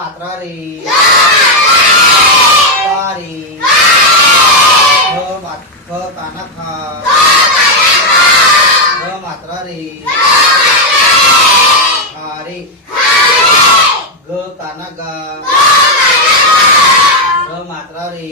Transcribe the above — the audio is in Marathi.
मात्रा रे का रे ख काना खा मात्रा रे खा रे ग काना गा मात्रा रे